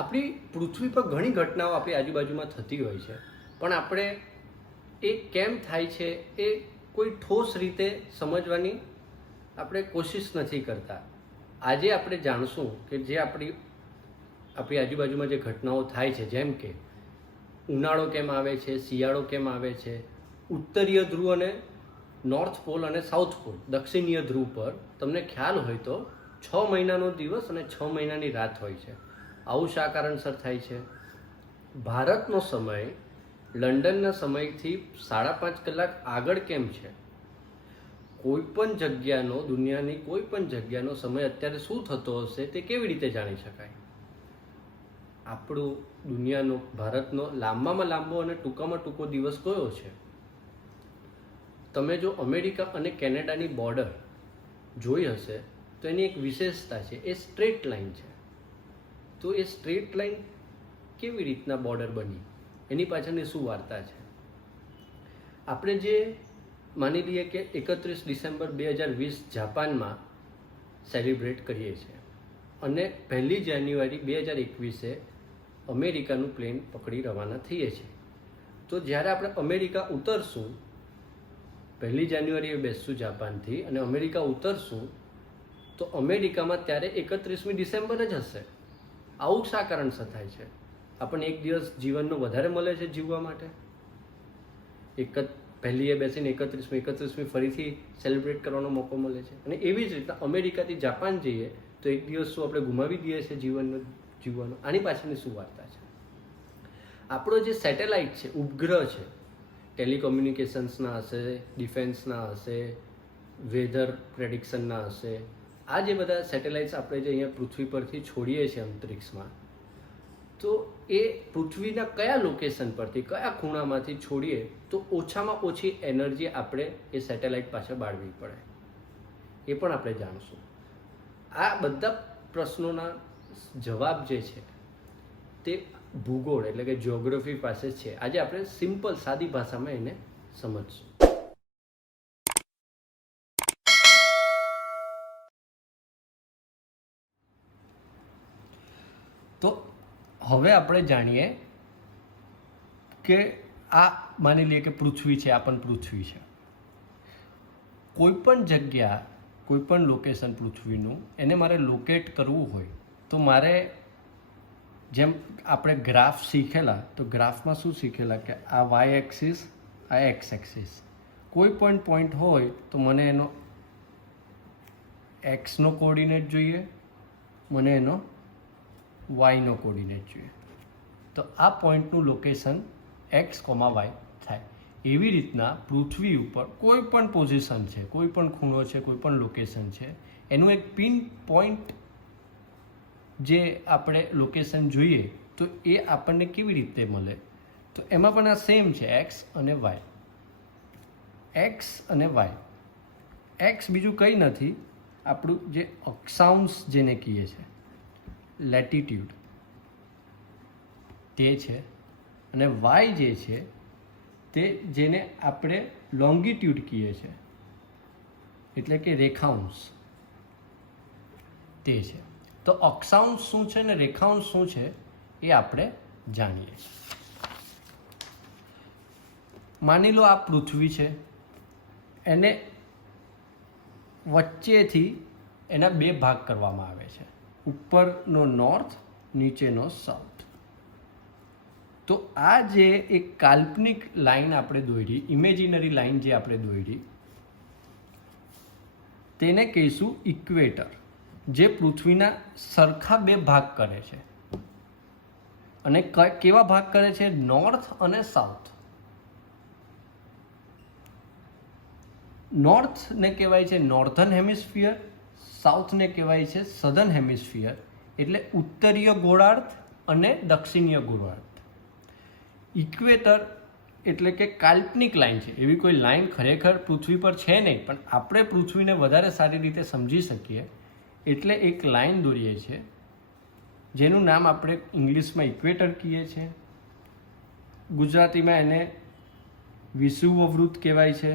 આપણી પૃથ્વી પર ઘણી ઘટનાઓ આપણી આજુબાજુમાં થતી હોય છે, પણ આપણે એ કેમ થાય છે એ કોઈ ઠોસ રીતે સમજવાની આપણે કોશિશ નથી કરતા. આજે આપણે જાણશું કે જે આપણી આજુબાજુમાં જે ઘટનાઓ થાય છે, જેમ કે ઉનાળો કેમ આવે છે, શિયાળો કેમ આવે છે, ઉત્તરીય ધ્રુવ અને નોર્થ પોલ અને સાઉથ પોલ દક્ષિણીય ધ્રુવ પર તમને ખ્યાલ હોય તો 6 મહિનાનો દિવસ અને 6 મહિનાની રાત હોય છે. આવું શા કારણસર થાય છે? ભારતનો સમય લંડનના સમયથી 5.5 કલાક આગળ કેમ છે? કોઈ પણ જગ્યાનો, દુનિયાની કોઈ પણ જગ્યાનો સમય અત્યારે શું થતો હશે તે કેવી રીતે જાણી શકાય? આપણું દુનિયાનો, ભારતનો લાંબામાં લાંબો અને ટૂંકામાં ટૂંકો દિવસ કયો છે? તમે જો અમેરિકા અને કેનેડાની બોર્ડર જોઈ હશે તો એની એક વિશેષતા છે, એ સ્ટ્રેટ લાઈન છે. તો એ સ્ટ્રેટ લાઈન કેવી રીતના બોર્ડર બની, એની પાછળની શું વાર્તા છે? આપણે જે માની લઈએ કે 31 ડિસેમ્બર 2020 જાપાનમાં સેલિબ્રેટ કરીએ છીએ અને 1 જાન્યુઆરી 2021 અમેરિકાનું પ્લેન પકડી રવાના થઈએ છીએ. તો જ્યારે આપણે અમેરિકા ઉતરશું, 1 જાન્યુઆરીએ બેસશું જાપાનથી અને અમેરિકા ઉતરશું, તો અમેરિકામાં ત્યારે 31મી ડિસેમ્બર જ હશે. આવું શા કારણસર થાય છે? આપણને એક દિવસ જીવનનો વધારે મળે છે જીવવા માટે. પહેલીએ બેસીને 31મી ફરીથી સેલિબ્રેટ કરવાનો મોકો મળે છે. અને એવી જ રીતના અમેરિકાથી જાપાન જઈએ તો એક દિવસ શું આપણે ગુમાવી દઈએ છીએ જીવવાનો? આની પાછળની શું વાર્તા છે? આપણો જે સેટેલાઇટ છે, ઉપગ્રહ છે, ટેલિકોમ્યુનિકેશન્સના હશે, ડિફેન્સના હશે, વેધર પ્રેડિક્શનના હશે, આ જે બધા સેટેલાઇટ્સ આપણે જે અહીંયા પૃથ્વી પરથી છોડીએ છીએ અંતરિક્ષમાં, તો એ પૃથ્વીના કયા લોકેશન પરથી, કયા ખૂણામાંથી છોડીએ તો ઓછામાં ઓછી એનર્જી આપણે એ સેટેલાઇટ પાછળ બાળવી પડે, એ પણ આપણે જાણશું. આ બધા પ્રશ્નોના જવાબ જે છે તે ભૂગોળ એટલે કે જ્યોગ્રાફી પાસે છે. આજે આપણે સિમ્પલ સાદી ભાષામાં એને સમજશું. તો હવે આપણે જાણીએ કે આ માની લઈએ કે પૃથ્વી છે, આ પણ પૃથ્વી છે. કોઈ પણ જગ્યા, કોઈ પણ લોકેશન પૃથ્વીનું, એને મારે લોકેટ કરવું હોય તો મારે, જેમ આપણે ગ્રાફ શીખેલા, તો ગ્રાફમાં શું શીખેલા કે આ વાય એક્સિસ, આ એક્સ એક્સિસ. કોઈ પણ પોઈન્ટ હોય તો મને એનો એક્સનો કોઓર્ડિનેટ જોઈએ, મને એનો વાયનો કોઓર્ડિનેટ જોઈએ. તો આ પોઈન્ટનું લોકેશન એક્સ, વાય થાય. એવી રીતના પૃથ્વી ઉપર કોઈ પણ પોઝિશન છે, કોઈ પણ ખૂણો છે, કોઈ પણ લોકેશન છે, એનું એક પિન પોઈન્ટ જે આપણે લોકેશન જોઈએ તો એ આપણને કેવી રીતે મળે? તો એમાં પણ આ સેમ છે, એક્સ અને વાય. એક્સ અને વાય. એક્સ બીજું કંઈ નથી, આપણું જે અક્ષાંશ જેને કહીએ છીએ, લેટિટ્યૂડ, તે છે. અને વાય જે છે તે જેને આપણે લોંગિટ્યૂડ કહીએ છીએ, એટલે કે રેખાંશ, તે છે. તો અક્ષાંશ શું છે ને રેખાંશ શું છે એ આપણે જાણીએ. માની લો આ પૃથ્વી છે, એને વચ્ચેથી એના 2 ભાગ કરવામાં આવે છે, ઉપરનો નોર્થ, નીચેનો સાઉથ. તો આ જે એક કાલ્પનિક લાઈન આપણે દોરી, ઇમેજિનરી લાઈન જે આપણે દોરી, તેને કહીશું ઇક્વેટર, જે પૃથ્વીના સરખા 2 ભાગ કરે છે. અને કેવા ભાગ કરે છે? નોર્થ અને સાઉથ. નોર્થને કહેવાય છે નોર્ધન હેમિસ્ફિયર, સાઉથને કહેવાય છે સધર્ન હેમિસ્ફિયર, એટલે ઉત્તરીય ગોળાર્ધ અને દક્ષિણીય ગોળાર્ધ. ઇક્વેટર એટલે કે કાલ્પનિક લાઈન છે, એવી કોઈ લાઈન ખરેખર પૃથ્વી પર છે નહીં, પણ આપણે પૃથ્વીને વધારે સારી રીતે સમજી શકીએ એટલે એક લાઈન દોરીએ છીએ, જેનું નામ આપણે ઇંગ્લિશમાં ઇક્વેટર કહીએ છીએ, ગુજરાતીમાં એને વિષુવવૃત્ત કહેવાય છે,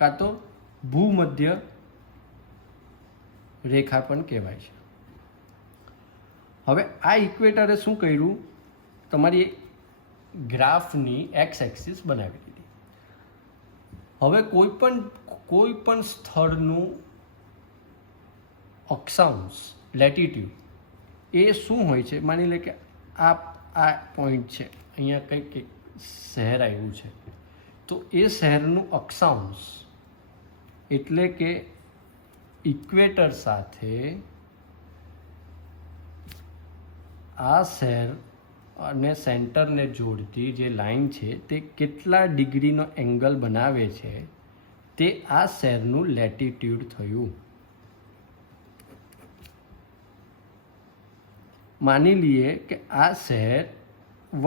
કાં તો ભૂમધ્ય રેખા પણ કહેવાય છે. હવે આ ઇક્વેટરે શું કર્યું, તમારી ગ્રાફની એક્સ એક્સિસ બનાવી દીધી. હવે કોઈ પણ સ્થળનું અક્ષાંશ લેટિટ્યૂડ એ શું હોય છે, માની લે કે આ પોઈન્ટ છે, અહીંયા કંઈક શહેર આવ્યું છે, તો એ શહેરનું અક્ષાંશ એટલે કે ઇક્વેટર સાથે આ શહેર અને સેન્ટરને જોડતી જે લાઈન છે તે કેટલા ડિગ્રીનો એંગલ બનાવે છે તે આ શહેરનું લેટિટ્યૂડ થયું. માની લઈએ કે આ શહેર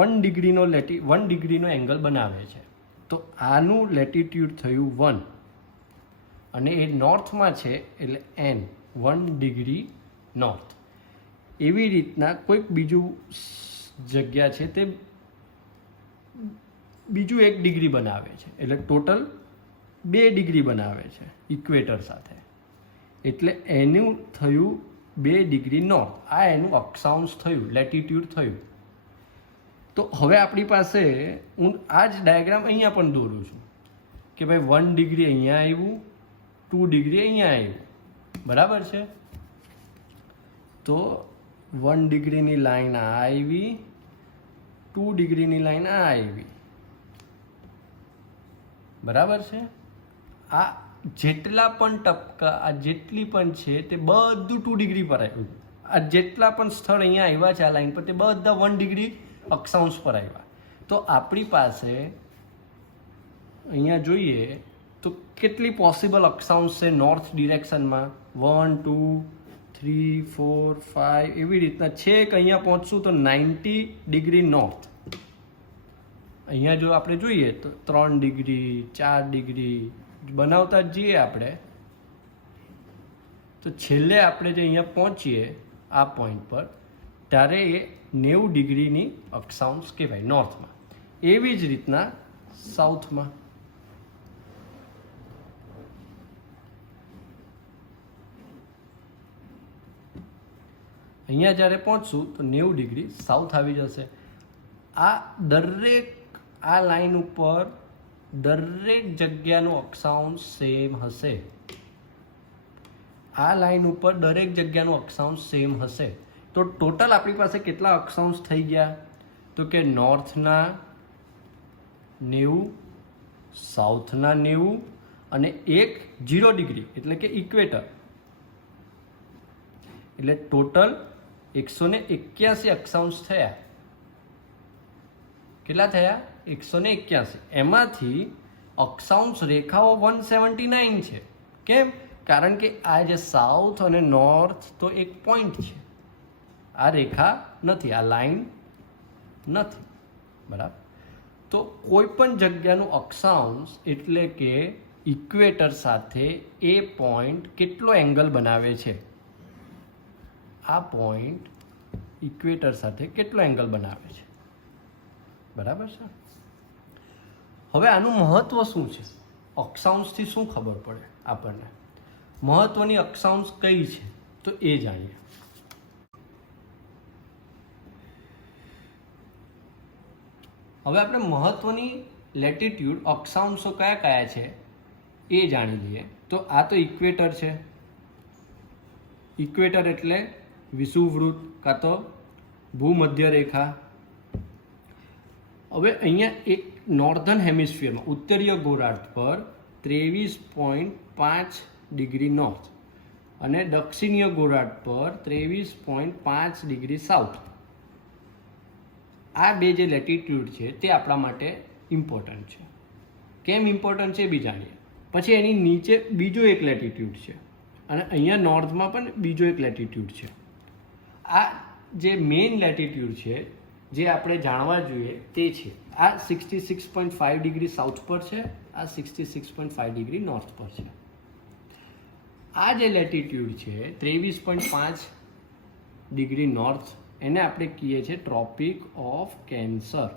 1 ડિગ્રીનો એંગલ બનાવે છે, તો આનું લેટિટ્યૂડ થયું 1 અને એ નોર્થમાં છે એટલે n 1 ડિગ્રી નોર્થ. એવી રીતના કોઈક બીજું જગ્યા છે તે બીજું 1 ડિગ્રી બનાવે છે, એટલે ટોટલ 2 ડિગ્રી બનાવે છે ઇક્વેટર સાથે, એટલે એનું થયું 2 ડિગ્રી નોર્થ. આ એનું અક્ષાંશ થયું, લેટિટ્યૂડ થયું. તો હવે આપણી પાસે હું આ જ ડાયાગ્રામ અહીંયા પણ દોરું છું કે ભાઈ 1 ડિગ્રી અહીંયા આવ્યું, 2 ડિગ્રી અહીંયા આવ્યું, બરાબર છે. તો 1 ડિગ્રીની લાઈન આ આવી, 2 ડિગ્રીની લાઈન આ આવી, બરાબર છે. આ જેટલા પણ ટપકા, આ જેટલી પણ છે તે બધું 2 ડિગ્રી પર આવ્યું. આ જેટલા પણ સ્થળ અહીંયા આવ્યા છે આ લાઈન પર તે બધા 1 ડિગ્રી અક્ષાંશ પર આવ્યા. તો આપણી પાસે અહીંયા જોઈએ તો કેટલી પોસિબલ અક્ષાંશ છે નોર્થ ડિરેક્શનમાં, 1 2 3 4 5 એવી રીતના છેક અહીંયા પહોંચશું તો 90 ડિગ્રી નોર્થ. અહીંયા જો આપણે જોઈએ તો 3 ડિગ્રી 4 ડિગ્રી બનાવતા જ જઈએ આપણે, તો છેલ્લે આપણે જે અહીંયા પહોંચીએ આ પોઈન્ટ પર ત્યારે એ 90 ડિગ્રીની અક્ષાંશ કહેવાય નોર્થમાં. એવી જ રીતના સાઉથમાં અહીંયા જ્યારે પહોંચશું તો 90 ડિગ્રી સાઉથ આવી જશે. આ લાઈન ઉપર દરેક જગ્યાનું અક્ષાંશ સેમ હશે. આ લાઈન ઉપર દરેક જગ્યાનું અક્ષાંશ સેમ હશે. તો ટોટલ આપણી પાસે કેટલા અક્ષાંશ થઈ ગયા, તો કે નોર્થના 90, સાઉથના 90 અને એક 0 ડિગ્રી એટલે કે ઇક્વેટર, એટલે ટોટલ 181 અક્ષાંશ થયા. કેટલા થયા? 181. એમાંથી અક્ષાંશ રેખાઓ 179 છે. કેમ? કારણ કે આ જે સાઉથ અને નોર્થ તો એક પોઈન્ટ છે, આ રેખા નથી, આ લાઈન નથી, બરાબર. તો કોઈ પણ જગ્યાનું અક્ષાંશ એટલે કે ઇક્વેટર સાથે એ પોઈન્ટ કેટલો એંગલ બનાવે છે, આ પોઈન્ટ ઇક્વેટર સાથે કેટલો એંગલ બનાવે છે, બરાબર છે. હવે આનું મહત્વ શું છે? અક્ષાંશથી શું ખબર પડે આપણને? મહત્વની અક્ષાંશ કઈ છે તો એ જાણીએ. હવે આપણે મહત્વની લેટિટ્યૂડ અક્ષાંશો કયા કયા છે એ જાણી લઈએ. તો આ તો ઇક્વેટર છે. ઇક્વેટર એટલે વિષુવવૃત્ત કાં તો ભૂમધ્ય રેખા. હવે અહીંયા એક નોર્ધન હેમિસ્ફિયરમાં ઉત્તરીય ગોળાર્ધ પર 23.5 ડિગ્રી નોર્થ અને દક્ષિણીય ગોળાર્ધ પર 23.5 ડિગ્રી સાઉથ. આ બે જે લેટિટ્યૂડ છે તે આપણા માટે ઇમ્પોર્ટન્ટ છે. કેમ ઇમ્પોર્ટન્ટ છે બી જાણીએ. પછી એની નીચે બીજો એક લેટિટ્યૂડ છે અને અહીંયા નોર્થમાં પણ બીજો એક લેટિટ્યૂડ છે. આ જે મેઇન લેટિટ્યૂડ છે જે આપણે જાણવા જોઈએ તે છે આ 66.5 ડિગ્રી સાઉથ પર છે, આ 66.5 ડિગ્રી નોર્થ પર છે. આ જે લેટિટ્યૂડ છે 23.5 ડિગ્રી નોર્થ, એને આપણે કહીએ છીએ ટ્રોપિક ઓફ કેન્સર,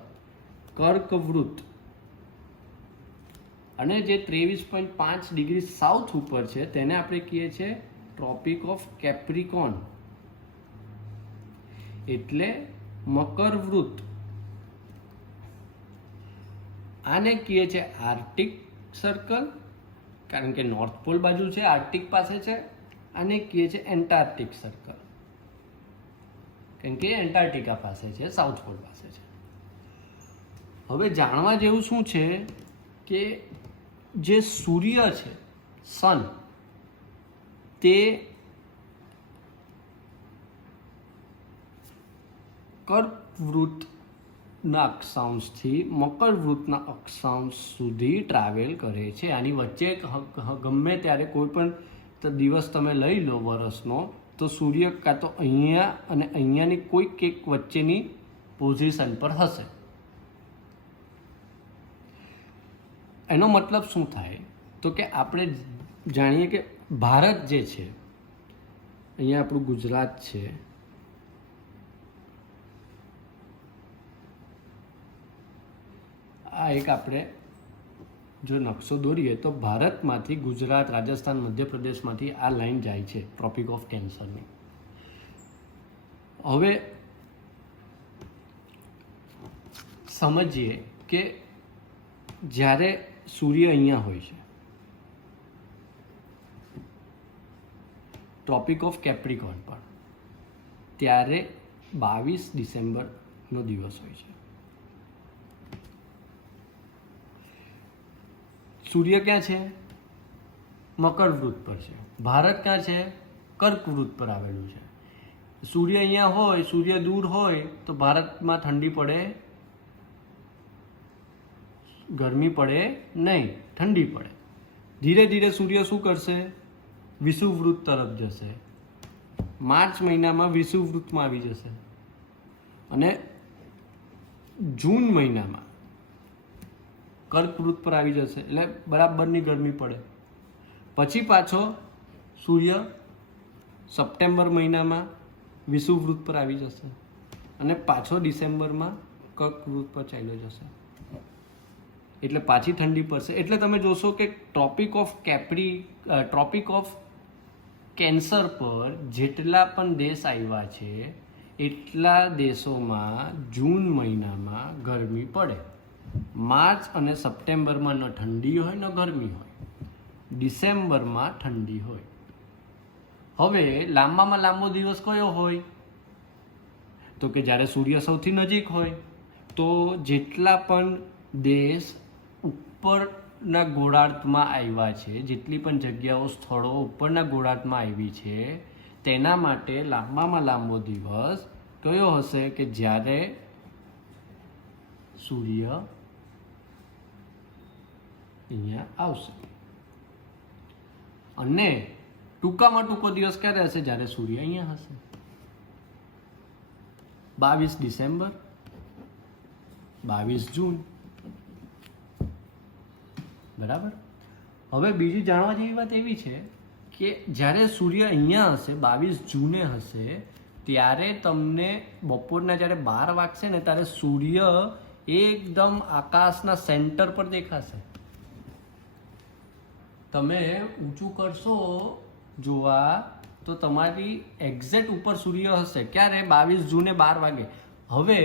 કર્કવૃત્ત. અને જે 23.5 ડિગ્રી સાઉથ ઉપર છે તેને આપણે કહીએ છીએ ટ્રોપિક ઓફ કેપ્રિકોન. એટલે મકરવૃત. આને કહે છે આર્ટિક સર્કલ, કારણ કે નોર્થ પોલ બાજુ છે, આર્ટિક પાસે છે. આને કહે છે એન્ટાર્કટિક સર્કલ, કારણ કે એન્ટાર્કટિકા પાસે છે, સાઉથ પોલ પાસે છે. હવે જાણવા જેવું શું છે કે જે સૂર્ય છે, સન, તે કર્કવૃતના અક્ષાંશથી મકરવૃતના અક્ષાંશ સુધી ટ્રાવેલ કરે છે. આની વચ્ચે ગમે ત્યારે કોઈ પણ દિવસ તમે લઈ લો વર્ષનો, તો સૂર્ય કાં તો અહીંયા અને અહીંયાની કોઈક એક વચ્ચેની પોઝિશન પર હશે. એનો મતલબ શું થાય તો કે આપણે જાણીએ કે ભારત જે છે, અહીંયા આપણું ગુજરાત છે, આ એક આપણે જો નકશો દોરીએ તો ભારતમાંથી ગુજરાત, રાજસ્થાન, મધ્યપ્રદેશમાંથી આ લાઈન જાય છે ટ્રોપિક ઓફ કેન્સરની. હવે સમજીએ કે જ્યારે સૂર્ય અહીંયા હોય છે, ટ્રોપિક ઓફ કેપ્રિકોર્ન પર, ત્યારે 22 ડિસેમ્બરનો દિવસ હોય છે. સૂર્ય ક્યાં છે? મકરવૃત પર છે. ભારત ક્યાં છે? કર્કવૃત પર આવેલું છે. સૂર્ય અહીંયા હોય, સૂર્ય દૂર હોય તો ભારતમાં ઠંડી પડે, ગરમી પડે નહીં, ઠંડી પડે. ધીરે ધીરે સૂર્ય શું કરશે? વિષુવવૃત્ત તરફ જશે. માર્ચ મહિનામાં વિષુવવૃત્તમાં આવી જશે અને જૂન મહિનામાં કર્કવૃત્ત પર આવી જશે, એટલે બરાબરની ગરમી પડે. પછી પાછો સૂર્ય સપ્ટેમ્બર મહિનામાં વિષુવવૃત્ત પર આવી જશે અને પાછો ડિસેમ્બરમાં કર્કવૃત્ત પર ચાલ્યો જશે, એટલે પાછી ઠંડી પડશે. એટલે તમે જોશો કે ટ્રોપિક ઓફ કેન્સર પર જેટલા પણ દેશ આવ્યા છે, એટલા દેશોમાં જૂન મહિનામાં ગરમી પડે. માર્ચ અને સપ્ટેમ્બરમાં ન ઠંડી હોય ન ગરમી હોય, ડિસેમ્બરમાં ઠંડી હોય. હવે લાંબામાં લાંબો દિવસ કયો હોય તો કે જ્યારે સૂર્ય સૌથી નજીક હોય. તો જેટલા પણ દેશ ઉપરના ગોળાર્ધમાં આવ્યા છે, જેટલી પણ જગ્યાઓ, સ્થળો ઉપરના ગોળાર્ધમાં આવી છે, તેના માટે લાંબામાં લાંબો દિવસ કયો હશે કે જ્યારે સૂર્ય અહીંયા આવશે. અને ટૂંકામાં ટૂંકો દિવસ ક્યારે હશે? જ્યારે સૂર્ય અહીંયા હશે. 22 ડિસેમ્બર, 22 જૂન. બરાબર. હવે બીજી જાણવા જેવી વાત એવી છે કે જ્યારે સૂર્ય અહીંયા હશે, 22 જૂને હશે, ત્યારે તમને બપોરના જ્યારે 12 વાગશે ને, ત્યારે સૂર્ય એકદમ આકાશના સેન્ટર પર દેખાશે. તમે ઊંચું કરશો જોવા તો તમારી એક્ઝેક્ટ ઉપર સૂર્ય હશે. ક્યારે? 22 જૂને 12 વાગે. હવે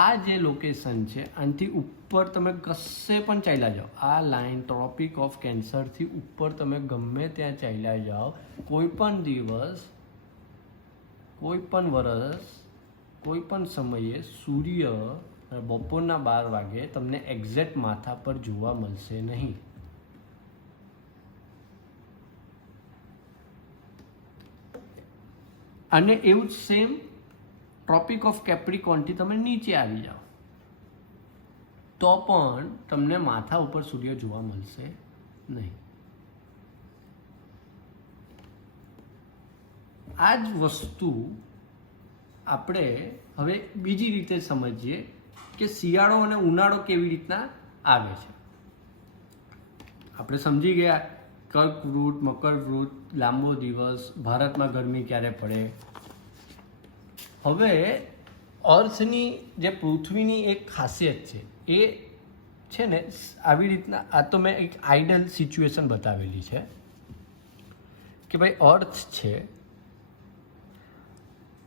આ જે લોકેશન છે, આનાથી ઉપર તમે કશે પણ ચાલ્યા જાઓ, આ લાઈન ટ્રોપિક ઓફ કેન્સરથી ઉપર તમે ગમે ત્યાં ચાલ્યા જાઓ, કોઈ પણ દિવસ, કોઈ પણ વર્ષ, કોઈ પણ સમયે સૂર્ય બપોરના 12 વાગે તમને એક્ઝેક્ટ માથા પર જોવા મળશે નહીં. અને એવું જ સેમ ટ્રોપિક ઓફ કેપ્રિકોર્નથી તમે નીચે આવી જાઓ તો પણ તમને માથા ઉપર સૂર્ય જોવા મળશે નહીં. આ જ વસ્તુ આપણે હવે બીજી રીતે સમજીએ કે શિયાળો અને ઉનાળો કેવી રીતના આવે છે. આપણે સમજી ગયા કર્કવૃત, મકરવૃત, લાંબો દિવસ, ભારતમાં ગરમી ક્યારે પડે. હવે અર્થની જે પૃથ્વીની એક ખાસિયત છે એ છે ને આવી રીતના, આ તો મેં એક આઈડલ સિચ્યુએશન બતાવેલી છે કે ભાઈ અર્થ છે,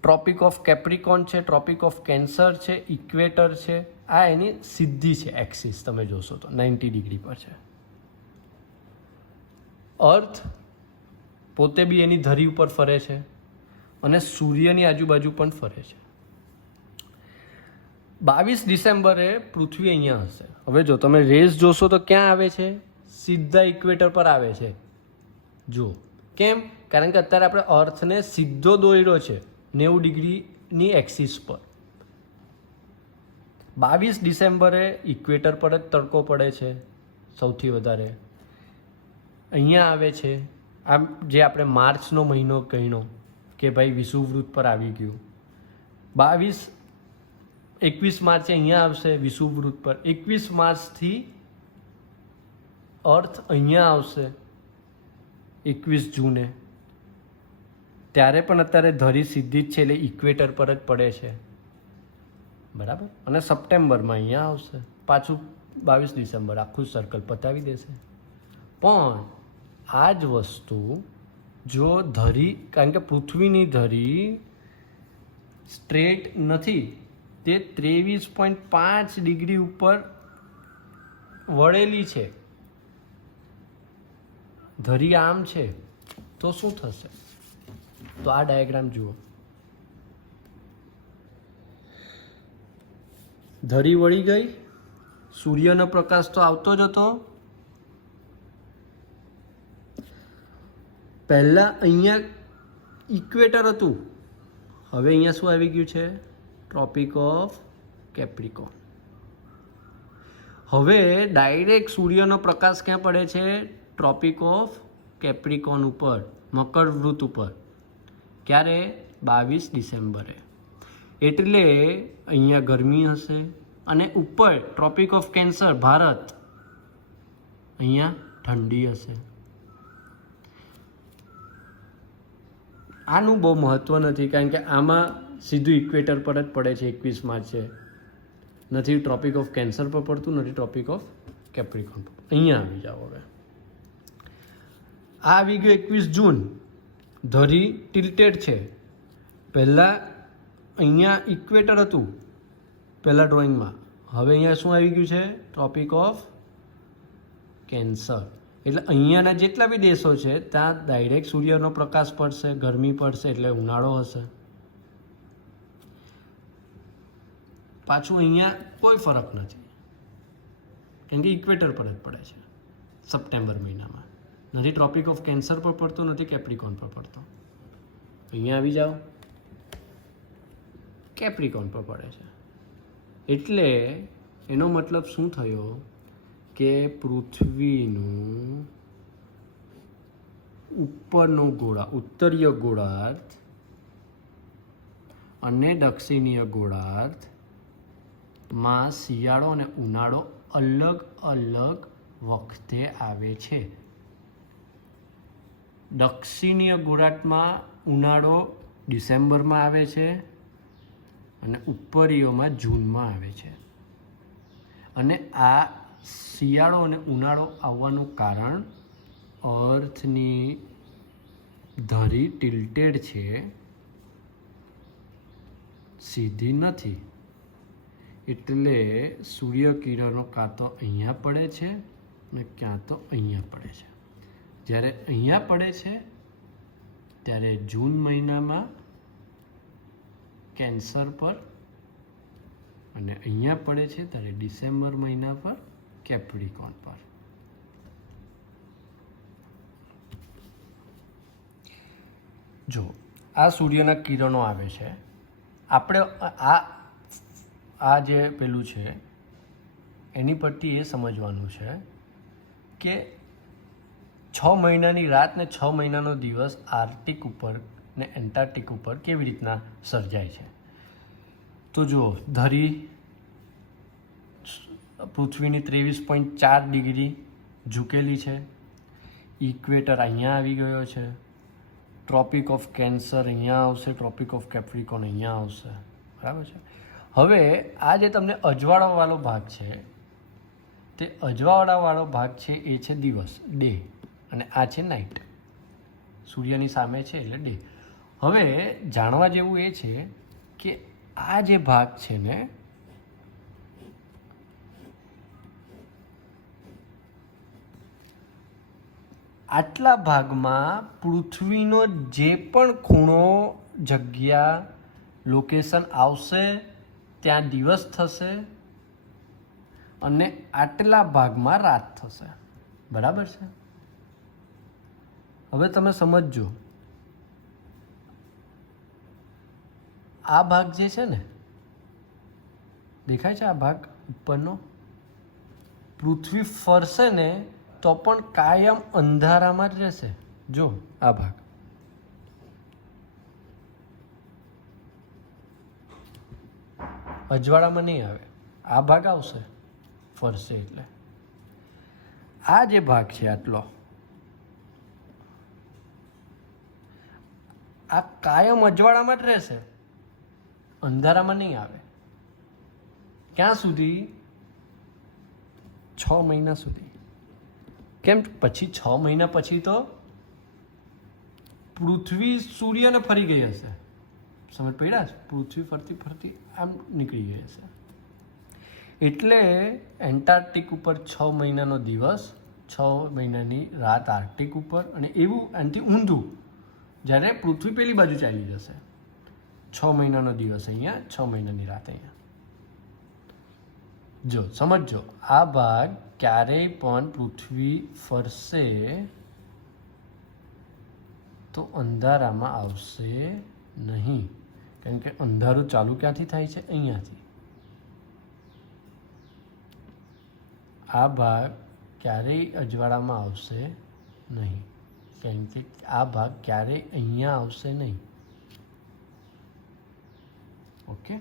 ટ્રોપિક ઓફ કેપ્રિકોન છે, ટ્રોપિક ઓફ કેન્સર છે, ઇક્વેટર છે. આ એની સીધી છે એક્સિસ, તમે જોશો તો 90 ડિગ્રી પર છે. અર્થ પોતે બી એની ધરી ઉપર ફરે છે અને સૂર્યની આજુબાજુ પણ ફરે છે. 22 ડિસેમ્બરે પૃથ્વી અહીંયા હશે. હવે જો તમે રેસ જોશો તો ક્યાં આવે છે? સીધા ઇક્વેટર પર આવે છે. જો કેમ? કારણ કે અત્યારે આપણે અર્થને સીધો દોર્યો છે 90 ડિગ્રીની એક્સિસ પર. 22 ડિસેમ્બરે ઇક્વેટર પર જ તડકો પડે છે સૌથી વધારે. અહીંયા આવે છે. આમ જે આપણે માર્ચનો મહિનો કહીનો કે ભાઈ વિષુવવૃત્ત પર આવી ગયું. 21 માર્ચે અહીંયા આવશે વિષુવવૃત્ત પર. 21 માર્ચથી અર્થ અહીંયા આવશે 21 જૂને. ત્યારે પણ અત્યારે ધરી સીધી જ છે એટલે ઇક્વેટર પર જ પડે છે, બરાબર. અને સપ્ટેમ્બરમાં અહીંયા આવશે પાછું 22 ડિસેમ્બર, આખું સર્કલ પતાવી દેશે. પણ આ જ વસ્તુ જો ધરી, કારણ કે પૃથ્વીની ધરી સ્ટ્રેટ નથી, તે 23.5 ડિગ્રી ઉપર વળેલી છે, ધરી આમ છે, તો શું થશે? તો આ ડાયાગ્રામ જુઓ. ધરી વળી ગઈ, સૂર્યનો પ્રકાશ તો આવતો જ હતો. પહેલા અહીંયા ઇક્વેટર હતું, હવે અહીંયા શું આવી ગયું છે? Tropic of Capricorn. હવે ડાયરેક્ટ સૂર્યનો પ્રકાશ ક્યાં પડે છે? ટ્રોપિક ઓફ કેપ્રિકોન ઉપર, મકર વૃત્ત ઉપર. ક્યારે? 22 ડિસેમ્બરે. એટલે અહીંયા ગરમી હશે અને ઉપર ટ્રોપિક ઓફ કેન્સર ભારત, અહીંયા ઠંડી હશે. આનું બહુ મહત્ત્વ નથી કારણ કે આમાં સીધું ઇક્વેટર પર જ પડે છે. 21 માર્ચે નથી ટ્રોપિક ઓફ કેન્સર પર પડતું, નથી ટ્રોપિક ઓફ કેપ્રિકોન પર. અહીંયા આવી જાઓ. હવે આ આવી ગયું 21 જૂન. ધરી ટિલ્ટેડ છે. પહેલાં અહીંયા ઇક્વેટર હતું પહેલાં ડ્રોઈંગમાં, હવે અહીંયા શું આવી ગયું છે? Tropic of cancer. એટલે અહીંયાના જેટલા બી દેશો છે ત્યાં ડાયરેક્ટ સૂર્યનો પ્રકાશ પડશે, ગરમી પડશે, એટલે ઉનાળો હશે. પાછું અહીંયા કોઈ ફરક નથી કેમ કે ઇક્વેટર પર જ પડે છે સપ્ટેમ્બર મહિનામાં. નથી ટ્રોપિક ઓફ કેન્સર પર પડતો, નથી કેપ્રિકોન પર પડતો. અહીંયા આવી જાઓ, કેપ્રિકોન પર પડે છે. એટલે એનો મતલબ શું થયો કે પૃથ્વીનું ઉપરનો ગોળા, ઉત્તરીય ગોળાર્ધ અને દક્ષિણીય ગોળાર્ધમાં શિયાળો અને ઉનાળો અલગ અલગ વખતે આવે છે. દક્ષિણીય ગોળાર્ધમાં ઉનાળો ડિસેમ્બરમાં આવે છે અને ઉપરીયોમાં જૂનમાં આવે છે. અને આ શિયાળો અને ઉનાળો આવવાનું કારણ અર્થની ધરી ટિલ્ટેડ છે, સીધી નથી. એટલે સૂર્યકિરણો કાં તો અહીંયા પડે છે ને ક્યાં તો અહીંયા પડે છે. જ્યારે અહીંયા પડે છે ત્યારે જૂન મહિનામાં કેન્સર પર, અને અહીંયા પડે છે ત્યારે ડિસેમ્બર મહિના પર કેપ્રિકોન પર. જો આ સૂર્યના કિરણો આવે છે, આપણે આ જે પેલું છે એની પરથી એ સમજવાનું છે કે 6 મહિનાની રાત ને 6 મહિનાનો દિવસ આર્ટિક ઉપર ને એન્ટાર્કટિક ઉપર કેવી રીતના સર્જાય છે. તો જુઓ, ધરી પૃથ્વીની 23.4 ડિગ્રી ઝૂકેલી છે. ઇક્વેટર અહીંયા આવી ગયો છે. ટ્રોપિક ઓફ કેન્સર અહીંયા આવશે, ટ્રોપિક ઓફ કેપ્રિકોન અહીંયા આવશે, બરાબર છે. હવે આ જે તમને અજવાળાવાળો ભાગ છે, તે અજવાળાવાળો ભાગ છે એ છે દિવસ, ડે, અને આ છે નાઇટ. સૂર્યની સામે છે એટલે ડે. હવે જાણવા જેવું એ છે કે આ જે ભાગ છે ને આટલા ભાગમાં પૃથ્વીનો જે પણ ખૂણો જગ્યા લોકેશન આવશે ત્યાં દિવસ થશે અને આટલા ભાગમાં રાત થશે. બરાબર છે? હવે તમે સમજજો, આ ભાગ જે છે ને, દેખાય છે આ ભાગ ઉપરનો, પૃથ્વી ફરશે ને તો પણ કાયમ અંધારામાં જ રહેશે. જો આ ભાગ અજવાળામાં નહીં આવે, આ ભાગ આવશે ફરશે. એટલે આ જે ભાગ છે આટલો, આ કાયમ અજવાળામાં જ રહેશે, અંધારામાં નહીં આવે. ક્યાં સુધી? 6 મહિના સુધી. કેમ? પછી 6 મહિના પછી તો પૃથ્વી સૂર્યને ફરી ગઈ હશે. સમજ પડ્યા છે? પૃથ્વી ફરતી ફરતી આમ નીકળી ગઈ હશે. એટલે એન્ટાર્કટિક ઉપર 6 મહિનાનો દિવસ, 6 મહિનાની રાત આર્કટિક ઉપર, અને એવું આનાથી ઊંધું જ્યારે પૃથ્વી પેલી બાજુ ચાલી જશે. 6 મહિનાનો દિવસ અહીંયા, 6 મહિનાની રાત અહીંયા. જો સમજો, આ ભાગ ક્યારેય પણ પૃથ્વી ફરશે તો અંધારામાં આવશે નહીં, કારણ કે અંધારું ચાલુ ક્યાંથી થાય છે? અહીંયાથી. આ ભાગ ક્યારેય અજવાળામાં આવશે નહીં, કારણ કે આ ભાગ ક્યારેય અહીંયા આવશે નહીં. ઓકે.